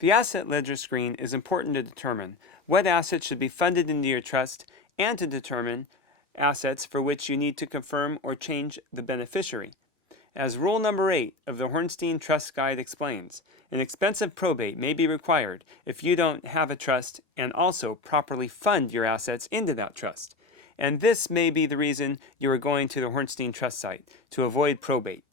The asset ledger screen is important to determine what assets should be funded into your trust and to determine assets for which you need to confirm or change the beneficiary. As Rule Number 8 of the Hornstein Trust Guide explains, an expensive probate may be required if you don't have a trust and also properly fund your assets into that trust. And this may be the reason you are going to the Hornstein Trust site, to avoid probate.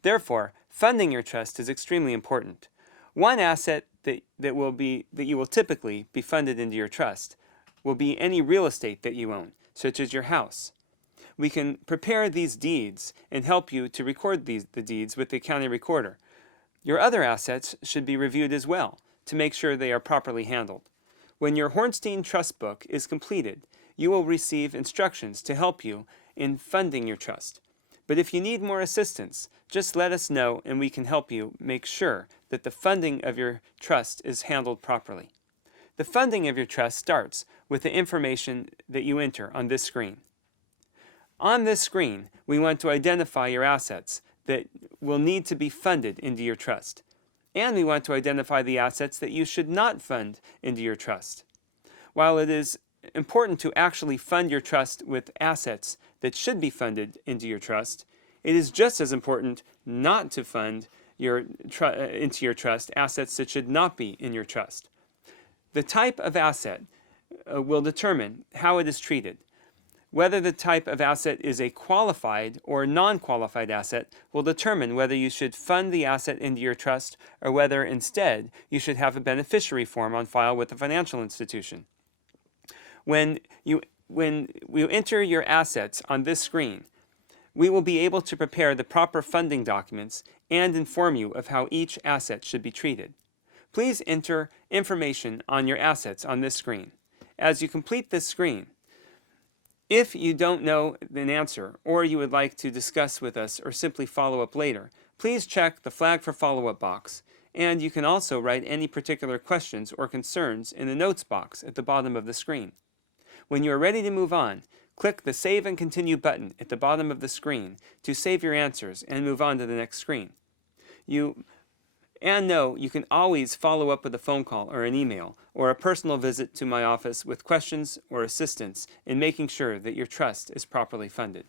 Therefore, funding your trust is extremely important. One asset that you will typically be funded into your trust will be any real estate that you own, such as your house. We can prepare these deeds and help you to record the deeds with the county recorder. Your other assets should be reviewed as well to make sure they are properly handled. When your Hornstein Trust Book is completed, you will receive instructions to help you in funding your trust. But if you need more assistance, just let us know and we can help you make sure that the funding of your trust is handled properly. The funding of your trust starts with the information that you enter on this screen. On this screen, we want to identify your assets that will need to be funded into your trust. And we want to identify the assets that you should not fund into your trust. While it is important to actually fund your trust with assets that should be funded into your trust, it is just as important not to fund into your trust assets that should not be in your trust. The type of asset will determine how it is treated. Whether the type of asset is a qualified or non-qualified asset will determine whether you should fund the asset into your trust or whether instead you should have a beneficiary form on file with the financial institution. When you enter your assets on this screen, we will be able to prepare the proper funding documents and inform you of how each asset should be treated. Please enter information on your assets on this screen. As you complete this screen, if you don't know an answer or you would like to discuss with us or simply follow up later, please check the Flag for Follow-up box, and you can also write any particular questions or concerns in the notes box at the bottom of the screen. When you are ready to move on, click the Save and Continue button at the bottom of the screen to save your answers and move on to the next screen. You can always follow up with a phone call or an email or a personal visit to my office with questions or assistance in making sure that your trust is properly funded.